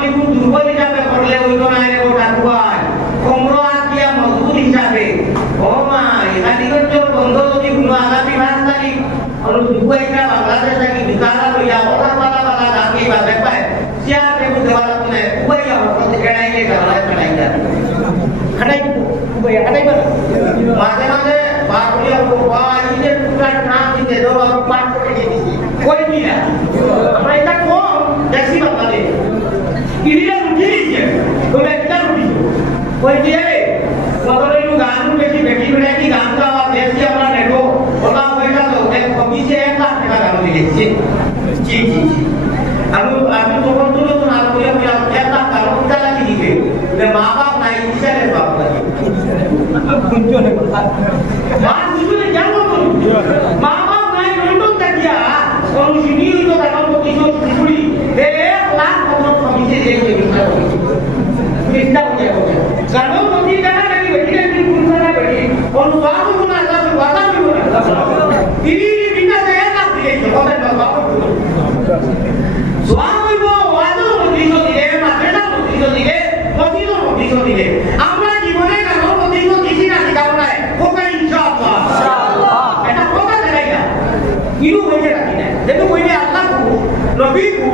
জীবন দুর্বল হিসাবে করলে ওই তো না এর ওটা দুয়ায় কোমর আকিয়া মজবুত হিসাবে ও মা এখানে তো বন্ধ যদি কোনো আগামী 5 তারিখ আর দুবাইটা বাংলাদেশ থেকে বিকারা লইয়া ওটা পালা দাঁড়িয়ে বাজে পায় চেয়ার টেবিল দেওয়া না দুবাই আমার কাছে কেড়াইলে গালায় কেড়াইলা খাটাই দুবাই খাটাই মাঝে মাঝে বাড়িয়া বাবা ইজে পুরা ট্রাক দিতে দাও আর পাট করে দিয়েছি কই দিলা আমরা এটা কম দেখি বাবারে ইরিয়া উঠিছে তুমি একটা উঠিছো কই দিয়ে বদলে গান বেশি বেশি বেড়ে কি গান গাওয়া বেশি আমরা নেবো ওটা পয়সা দাও এক কমিশে 1 লাখ টাকা গান দিয়েছি জি জি আমি তখন তুলো তো না বলে আমি একটা কারণ লাগি দিবে যে মা বাপ নাই ইসারে বাপ নাই বুঝছনে কথা মা বুঝলে জানো তো মা বাপ নাই রইতো তাকিয়া কোন সিনি তো টাকা পয়সা শুনি 1 লাখ কত কমিশে দিয়েছে চিন্তা হয়ে যাবে জানো তুমি জানা নাকি বেটিলে তুমি কোন না বেটি কোন বাপ কোন আল্লাহ বাবা না দিদি বিনা দেয়া না দিয়েছে কথা বাবা সুবহানাল্লাহ ওয়াদু মদিনো দিলে মাদ্রাসা মদিনো দিলে মদিনো মদিনো দিলে আমরা জীবনে কেন মদিনো দিছি না দিতাম না ওকে ইনশাআল্লাহ এটা কথা দেখাই না ইনু হইছে রাখি না যেন কইলে আল্লাহ কো নবী কো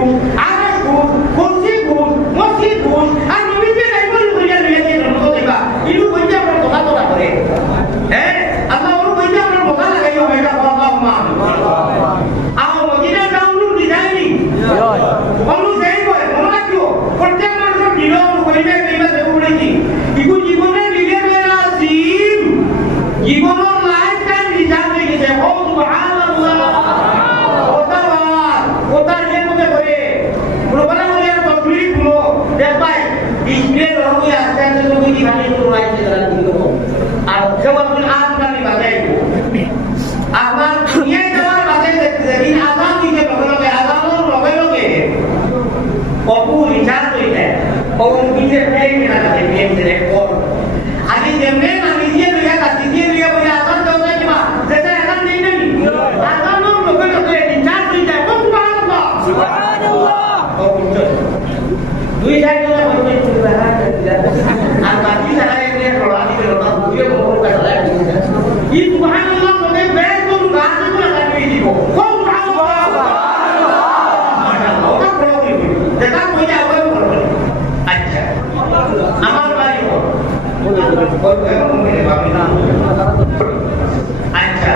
আরশ কো কুরসি কো মসজিদ কো আর নবীকে রাইবল কইয়া লইয়াছে নমতো দিবা ইনু কইতে আমরা কথা তোরা করে হ্যাঁ আল্লাহ ওর কইতে আমরা কথা লাগাইও এটা আল্লাহ মান আও মদিনা ডাউনলোড ডিজাইনিং অনু দেই কই মনে রাখিও প্রত্যেক মানুষের জীবন পরিবেশ নিবা দেব পড়েছি ইগু জীবনের লিডার মেরা আসিম জীবনের লাইফ টাইম রিজার্ভ হয়ে গেছে ও সুবহানাল্লাহ ওটা যে মনে করে প্রবলা মনে তকলিফ হলো দেখবাই ডিসপ্লে রঙে আস্তে আস্তে তুমি কি ভালো তো রাইতে দাঁড়া দিল আর কেবল আপনারই বাজাইবো আপনার দুনিয়ায় যাওয়ার বাজে দেখতে দিন আযান দিতে লগে আযানের লগে কপু রিচার্জ হয়ে যায় কোন বিজে প্রায় কিনা থাকে বিএমসি কোড আগে যেমনে আমি দিয়ে লইয়া কাটি দিয়ে লইয়া বলে আযান দাও না কিবা যেটা আযান দেই না আযানের লগে রিচার্জ হয়ে যায় সুবহানাল্লাহ সুবহানাল্লাহ ও বুঝছো দুই সাইডে বলতে আর বাকি সারা এনে রড়া দিতে রড়া দুই বড় কাটা ই সুবহানাল্লাহ বলে বেশ কোন গাছ তো লাগাই দিব সুবহানাল্লাহ মাশাআল্লাহ ওটা প্রবলেম যেটা কই যাবে আচ্ছা আমার বাড়ি আচ্ছা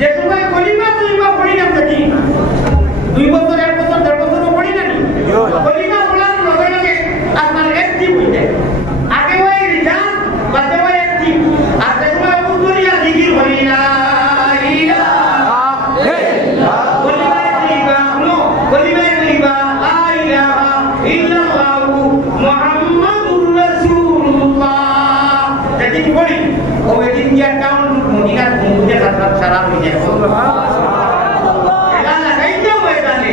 যে সময় কলিমা তুইবা পড়ি না থাকি 2 বছর 1 বছর 1.5 বছর পড়ি না কলিমা বলার লগে লগে আপনার অ্যাক্টিভ হয়ে যায় আগে ওই রিজান বাদে ওই অ্যাক্টিভ আর যে সময় উত্তরিয়া জিকির হই না ইলাহা ইল্লাল্লাহ কলিমা লা ইলাহা ইল্লাল্লাহ মুহাম্মাদুর রাসূলুল্লাহ যদি পড়ি ওই দিন যে ডাউনলোড মদিনা ঘুমতে খারাপ সারা হয়ে যায় সুবহানাল্লাহ এটা লাগাই দাও এখানে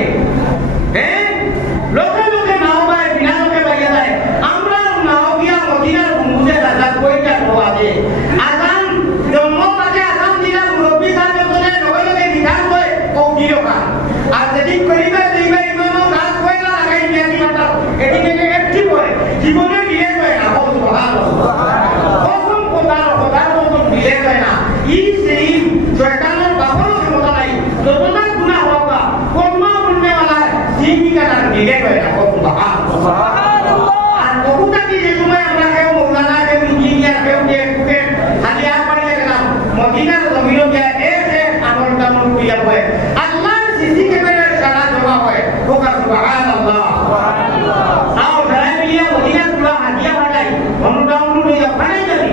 হ্যাঁ লোকে লোকে নাও বাই বিনা লোকে বাইয়া যায় আমরা নাও গিয়া মদিনার ঘুমতে দাদা কইটা রোয়াজে আযান জন্ম পাতে আযান দিলা মুরব্বি সাহেব বলে লগে লগে বিধান কই ও দিরকা আর যদি করিবে দিবে ইমাম গাছ কইলা লাগাই দিয়া দিবাটা এদিকে একটি করে জীবনে দিয়ে যায় না সুবহানাল্লাহ কসম খোদার মতো দিয়ে যায় না ই সেই শয়তানের বাপরও ক্ষমতা নাই যতটা গুনাহ হোক কলমা পড়নে वाला জীবিকা না দিয়ে যায় না সুবহানাল্লাহ আর বহুটা কি যে সময় আমরা কেউ মৌলানা কেউ ইঞ্জিনিয়ার কেউ কে হালিয়া পড়ে গেলাম মদিনার জমিনো যায় এসে আমল কামল দিয়া হয় আল্লাহর সিসি ক্যামেরার সারা জমা হয় ওকা সুবহানাল্লাহ সুবহানাল্লাহ আও ধরাইয়া মদিনার পুরা হাদিয়া বাড়াই অনুডাউনলোড হইয়া বাড়াই যাবি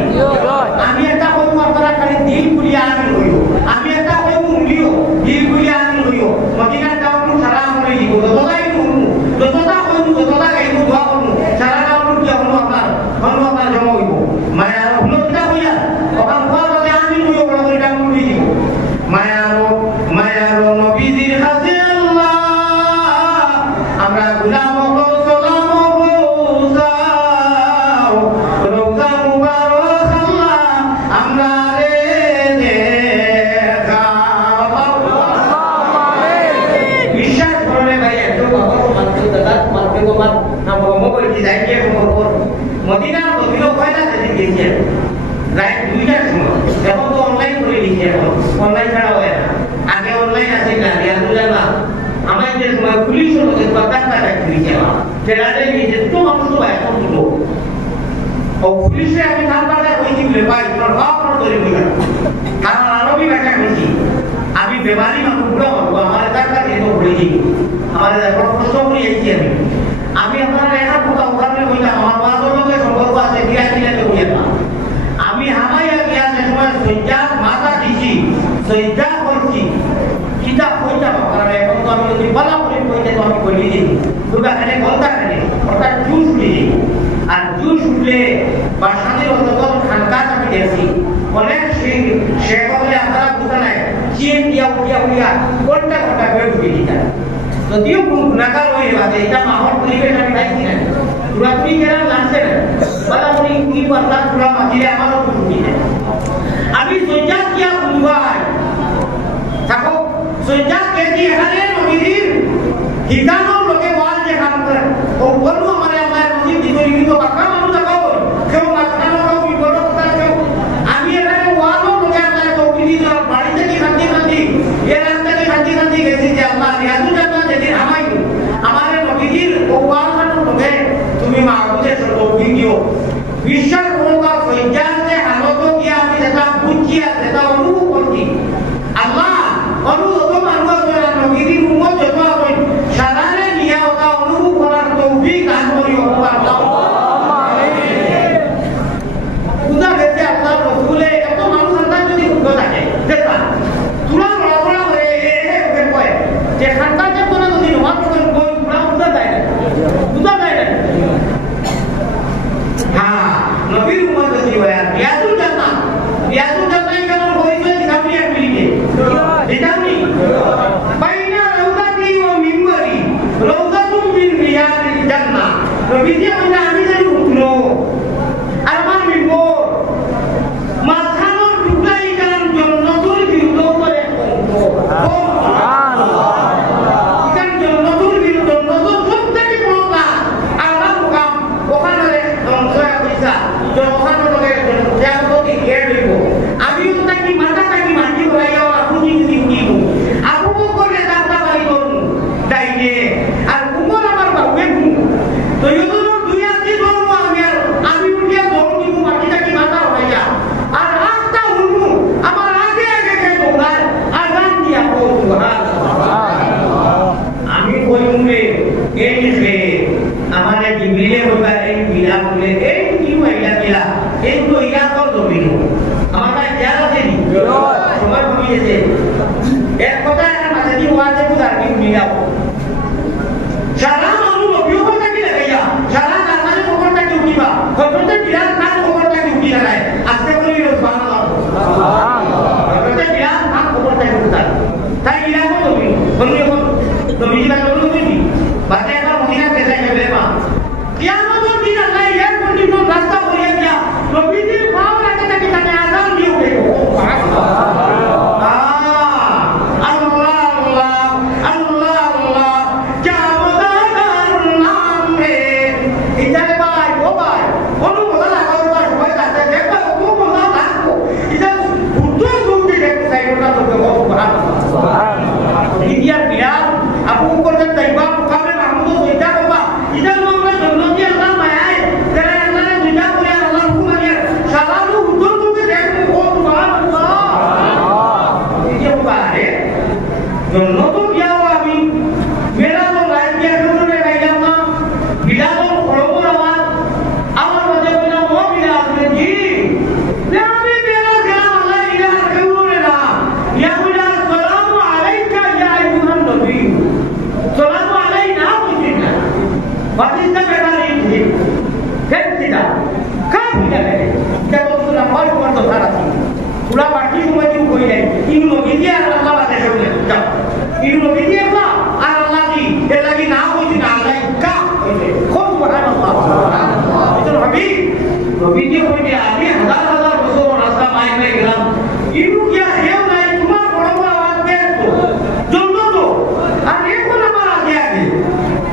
আমি এটা কইব আপনারা খালি দিল পুরিয়া আমি হইও আমি এটা কইব মুলিও দিল পুরিয়া আমি হইও মদিনার ডাউনলোড সারা আমল দিব যতটাই নুনু যতটা কইব যতটা গাইব দোয়া করব সারা ডাউনলোড কি হলো আপনার জমা হইব মায়ার হলটা হইয়া ওখান পরে আমি হইও বড় করে ডাউনলোড দিব মায়ার নবীজির কাছে আল্লাহ আমরা গুনাহ সালাম রোজা মুবারক আল্লাহ আমরা রে বিশ্বাস করে ভাই একটু বাবা মানতে দাদা মানতে তোমার নাম মোবাইল যাই গিয়ে খবর মদিনার নবীও কয়টা যেদিন গেছেন রাত 2টার সময় এখন তো অনলাইন করে দিয়েছে এখন অনলাইন ছাড়া হয় না আগে অনলাইন আছে না রিয়াজুল্লাহ না আমাদের সময় পুলিশের লোকে কলকাতা দিয়েছে ফেরালে নিয়েছে তো মানুষ তো এখন দুটো ও পুলিশে আমি থাকলে ওই দিলে ভাই তোমার ভাব ধরে বলি কারণ আরবি ভাষা বলছি আমি বেমারি মানুষগুলো হবো আমার এলাকার যেহেতু বলেছি আমাদের এখন প্রশ্ন করে এসেছি আমি আপনার একটা কথা ওখানে বললাম আমার বাবার লোকের সম্পর্ক আছে বিরাটিলাকে বললাম আমি হামাইয়া গিয়াছে সময় সজ্জা মাথা দিছি সজ্জা করছি কিতাব কইতাম কারণ এখন তো আমি যদি বলা বলি কইতে তো আমি বলি দিই দুর্গা খানে বলতা খানে অর্থাৎ জুস উঠে আর জুস উঠলে বা স্বাধীন অন্তত খানকাজ আমি দেখছি অনেক শেখ হলে আপনারা বুঝা নাই চিন দিয়া উঠিয়া উঠিয়া ঘন্টা ঘন্টা বের উঠে দিতাম যদিও গুণাকার হয়ে বাজে এটা মাহর পরিবেশ আমি পাইছি না পুরা তুমি কেন জানছে না বলা উনি কি পারলাম পুরা মাঝিরে আমারও উঠি না আমি সজ্জা কিয়া বুঝবাই থাকো সজ্জা কেজি এখানে নবীর ঠিকানোর লোকে ওয়াল যে কাম করে ও বলবো আমারে আমার নবীর দিগরি কিন্তু পাকা মানুষ দেখাও কেউ মাঝখানে কেউ বিপদ কথা কেউ আমি এখানে ওয়ালও লোকে আমার তৌকিদি যারা বাড়ি থেকে শান্তি শান্তি এর থেকে শান্তি শান্তি গেছি যে আল্লাহ রিয়াজু জান্নাত যেদিন আমায় আমাদের নবীর ও ওয়াল খানোর লোকে তুমি মাহবুবের তৌকিদিও বিশ্বাস করবা সজ্জাতে হালত কি আমি যেটা বুঝছি আর যেটা অনুভব করছি আল্লাহ অনুভব মানুষ নবীর উম্মত যত হবে সাধারণ নিয়ে ওটা অনুভব করার তৌফিক দান করি আল্লাহ খুদা গেছে আল্লাহ রসুলে এত মানুষ আল্লাহ যদি উঠে থাকে দেখা তুলা বড় হয়ে এ কয় যে খানকাতে কোনো যদি নমাজ পড়েন কই তুলা উঠে যায় না উঠে যায় না হ্যাঁ নবীর উম্মত যদি হয় রিয়াজুল জান্নাত কেমন হইছে সামনে এক মিনিটে দিতামনি বাইনা রাউদাতি ওয়া মিম্বরি রাউদাতুম মিন রিয়াদিল জান্নাহ নবীজি বলেন আমি যেন উঠলো আর আমার মিম্বর মাঝখানোর টুকরাই কারণ জান্নাতুল ফিরদৌসের সুবহানাল্লাহ কারণ জান্নাতুল ফিরদৌস সবথেকে বড় কাজ আল্লাহ মুকাম ওখানে দংশয়া কইছা যে ওখানে লোকে জান্নাতকে গেট হইব আমিও তাকি মাথা তাকি মাটি হইয়া আপনি কি দিব আপু করে দাঁড়া বাড়ি করুন ডাইনে আর উমর আমার বাপে তো ইউদুর দুই আছি ধরবো আমি উঠিয়া ধরু দিব মাটি তাকি মাথা হইয়া আর রাস্তা উঠবো আমার আগে আগে খেয়ে দৌড়ায় আর গান দিয়া আমি ওই মুখে এই লিখে আমাদের জিবরিলে হইবা এই বিলা বলে এই কি হইলা বিলা এই তো ইয়া কর দবি আমার কাছে খেয়াল আছে নি সময় কমিয়েছে এক কথা একটা মাঝে দিয়ে ওয়াজে বুঝার কি মিলাও সারা মানুষ অভিযোগ থাকি লাগাইয়া সারা নামাজে খবরটা কি উঠিবা খবরটা বিরাট খান খবরটা কি উঠি লাগায় আস্তে করে সুবহানাল্লাহ খবরটা বিরাট খান খবরটা কি উঠা তাই ইলাকো দবি বলি এখন দবি না করলো কি বাতে এখন মহিলা পেছাই গেলে মা কিয়ামতের দিন আল্লাহ এর কন্ডিশন রাস্তা করিয়া দিয়া নবীজির পাও লাগে তাকে তাকে আযান দিয়ে উঠে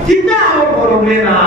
চিন্তা আমার করবে না